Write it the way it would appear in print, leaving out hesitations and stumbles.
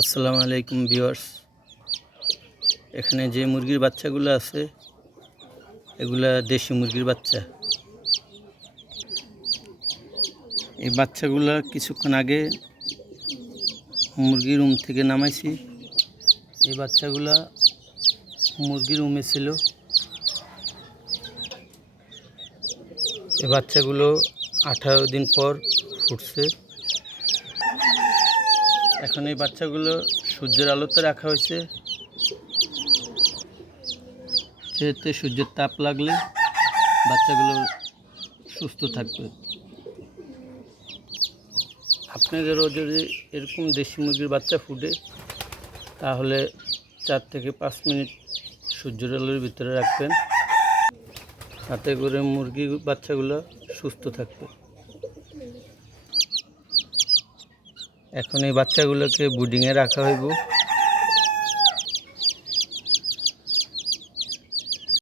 আসসালামু আলাইকুম ভিউয়ার্স। এখানে যে মুরগির বাচ্চাগুলো আছে এগুলা দেশি মুরগির বাচ্চা। এই বাচ্চাগুলা কিছুক্ষণ আগে মুরগির রুম থেকে নামাইছি। এই বাচ্চাগুলা মুরগির রুমে ছিল। এই বাচ্চাগুলো 18 দিন পর ফুটছে। এখন এই বাচ্চাগুলো সূর্যের আলোতে রাখা হয়েছে, যেহেতু সূর্যের তাপ লাগলে বাচ্চাগুলো সুস্থ থাকবে। আপনাদেরও যদি এরকম দেশি মুরগির বাচ্চা ফুটে তাহলে 4 থেকে 5 মিনিট সূর্যের আলোর ভিতরে রাখবেন, তাতে করে মুরগির বাচ্চাগুলো সুস্থ থাকবে। এখন এই বাচ্চাগুলোকে ব্রুডিংয়ে রাখা হইব।